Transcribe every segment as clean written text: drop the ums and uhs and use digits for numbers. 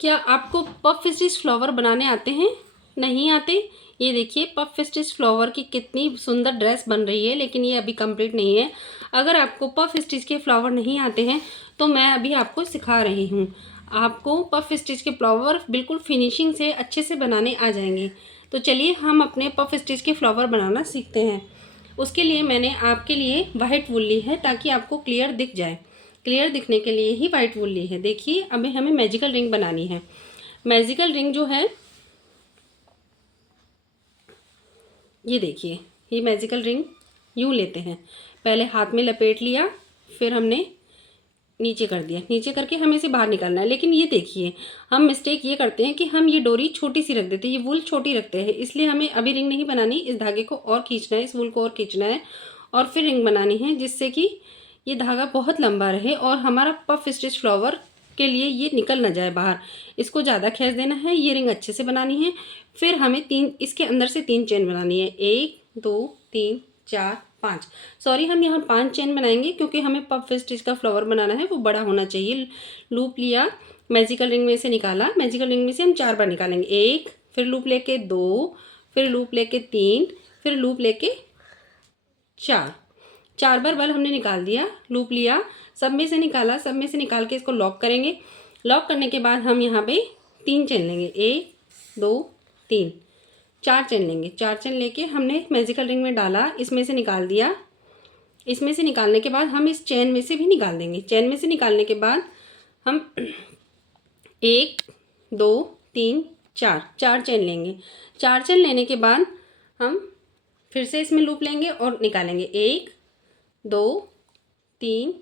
क्या आपको puff stitch flower बनाने आते हैं? नहीं आते? ये देखिए पफ स्टिच फ्लावर की कितनी सुंदर ड्रेस बन रही है, लेकिन ये अभी कंप्लीट नहीं है। अगर आपको पफ स्टिच के फ्लावर नहीं आते हैं तो मैं अभी आपको सिखा रही हूँ। आपको पफ स्टिच के फ्लावर बिल्कुल फिनिशिंग से अच्छे से बनाने आ जाएंगे। तो चलिए हम अपने पफ स्टिच के फ्लावर बनाना सीखते हैं। उसके लिए मैंने आपके लिए वाइट वूल ली है ताकि आपको क्लियर दिख जाए। क्लियर दिखने के लिए ही वाइट वूल ली है। देखिए अभी हमें मैजिकल रिंग बनानी है। मैजिकल रिंग जो है, ये देखिए, ये मैजिकल रिंग यूँ लेते हैं। पहले हाथ में लपेट लिया, फिर हमने नीचे कर दिया। नीचे करके हमें इसे बाहर निकालना है। लेकिन ये देखिए, हम मिस्टेक ये करते हैं कि हम ये डोरी छोटी सी रख देते हैं, ये वूल छोटी रखते हैं। इसलिए हमें अभी रिंग नहीं बनानी, इस धागे को और खींचना है, इस वूल को और खींचना है और फिर रिंग बनानी है, जिससे कि ये धागा बहुत लंबा रहे और हमारा पफ स्टिच फ्लावर के लिए ये निकल ना जाए बाहर। इसको ज़्यादा खींच देना है। ये रिंग अच्छे से बनानी है। फिर हमें इसके अंदर से 3 चेन बनानी है। 1 2 3 4 5। सॉरी, हम यहाँ 5 चेन बनाएंगे क्योंकि हमें पफ स्टिच का फ्लावर बनाना है, वो बड़ा होना चाहिए। लूप लिया, मैजिकल रिंग में से निकाला। मैजिकल रिंग में से हम 4 बार निकालेंगे। 1, फिर लूप लेके 2, फिर लूप लेके 3, फिर लूप लेके 4। 4 बार बल हमने निकाल दिया। लूप लिया, सब में से निकाला, सब में से निकाल के इसको लॉक करेंगे। लॉक करने के बाद हम यहाँ पे 3 चेन लेंगे। 1 2 3, 4 चेन लेंगे। 4 चेन लेके हमने मैजिकल रिंग में डाला, इसमें से निकाल दिया। इसमें से निकालने के बाद हम इस चेन में से भी निकाल देंगे। चेन में से निकालने के बाद हम 1 2 3 4, 4 चेन लेंगे। 4 चेन लेने के बाद हम फिर से इसमें लूप लेंगे और निकालेंगे। 1 2 3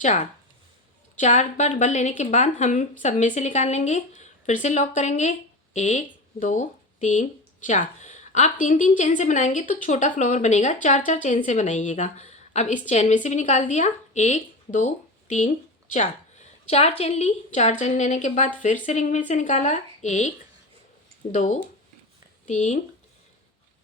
4, 4 बार बल लेने के बाद हम सब में से निकाल लेंगे। फिर से लॉक करेंगे। 1 2 3 4। आप 3-3 चेन से बनाएंगे तो छोटा फ्लावर बनेगा। 4-4 चेन से बनाइएगा। अब इस चेन में से भी निकाल दिया। 1 2 3 4, 4 चेन ली। 4 चेन लेने के बाद फिर से रिंग में से निकाला। 1 2 3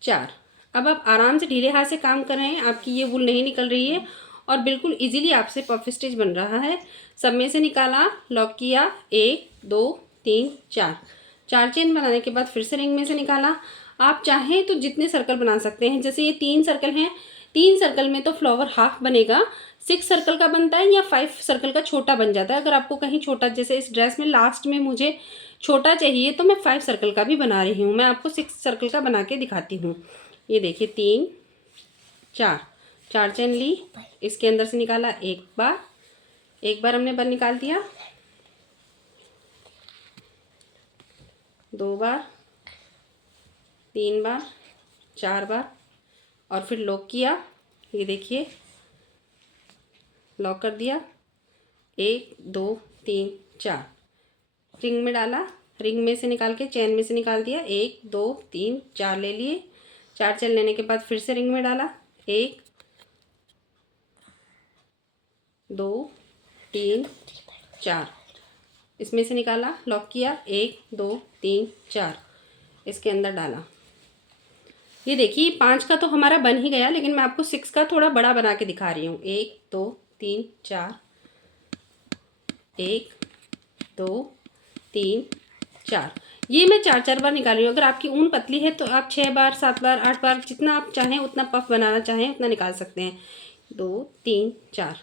4। अब आप आराम से ढीले हाथ से काम कर रहे हैं, आपकी ये वूल नहीं निकल रही है और बिल्कुल इजीली आपसे पफ स्टिच बन रहा है। सब में से निकाला, लॉक किया। 1 2 3 4, 4 चेन बनाने के बाद फिर से रिंग में से निकाला। आप चाहें तो जितने सर्कल बना सकते हैं। जैसे ये 3 सर्कल हैं, 3 सर्कल में तो फ्लावर हाफ बनेगा। 6 सर्कल का बनता है या 5 सर्कल का छोटा बन जाता है। अगर आपको कहीं छोटा, जैसे इस ड्रेस में लास्ट में मुझे छोटा चाहिए तो मैं 5 सर्कल का भी बना रही हूँ। मैं आपको 6 सर्कल का बना के दिखाती हूँ। ये देखिए 3 4, 4 चेन ली, इसके अंदर से निकाला। एक बार हमने बल निकाल दिया। 2 बार, 3 बार, 4 बार और फिर लॉक किया। ये देखिए लॉक कर दिया। 1 2 3 4, रिंग में डाला, रिंग में से निकाल के चेन में से निकाल दिया। 1 2 3 4 ले लिए। 4 चेन लेने के बाद फिर से रिंग में डाला। 1 2 3 4, इसमें से निकाला, लॉक किया। 1 2 3 4, इसके अंदर डाला। ये देखिए 5 का तो हमारा बन ही गया, लेकिन मैं आपको 6 का थोड़ा बड़ा बना के दिखा रही हूँ। 1 2 3 4, 1 2 3 4। ये मैं 4-4 बार निकाल रही हूँ। अगर आपकी ऊन पतली है तो आप 6 बार 7 बार 8 बार जितना आप चाहें, उतना पफ बनाना चाहें उतना निकाल सकते हैं। 2 3 4,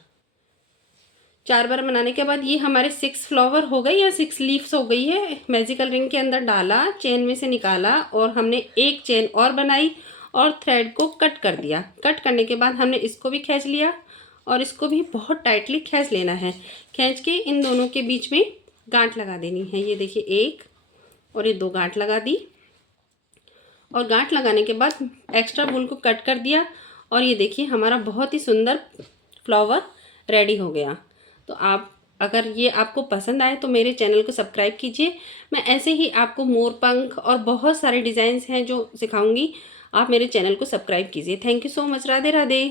4 बार बनाने के बाद ये हमारे 6 फ्लावर हो गए या 6 लीव्स हो गई है। मैजिकल रिंग के अंदर डाला, चेन में से निकाला और हमने एक चेन और बनाई और थ्रेड को कट कर दिया। कट करने के बाद हमने इसको भी खींच लिया और इसको भी बहुत टाइटली खींच लेना है। खींच के इन दोनों के बीच में गांठ लगा देनी है। ये देखिए 1 और ये 2 गांठ लगा दी और गांठ लगाने के बाद एक्स्ट्रा वूल को कट कर दिया और ये देखिए हमारा बहुत ही सुंदर फ्लावर रेडी हो गया। तो आप, अगर ये आपको पसंद आए तो मेरे चैनल को सब्सक्राइब कीजिए। मैं ऐसे ही आपको मोर पंख और बहुत सारे डिज़ाइंस हैं जो सिखाऊंगी। आप मेरे चैनल को सब्सक्राइब कीजिए। Thank you so much. Radhe Radhe.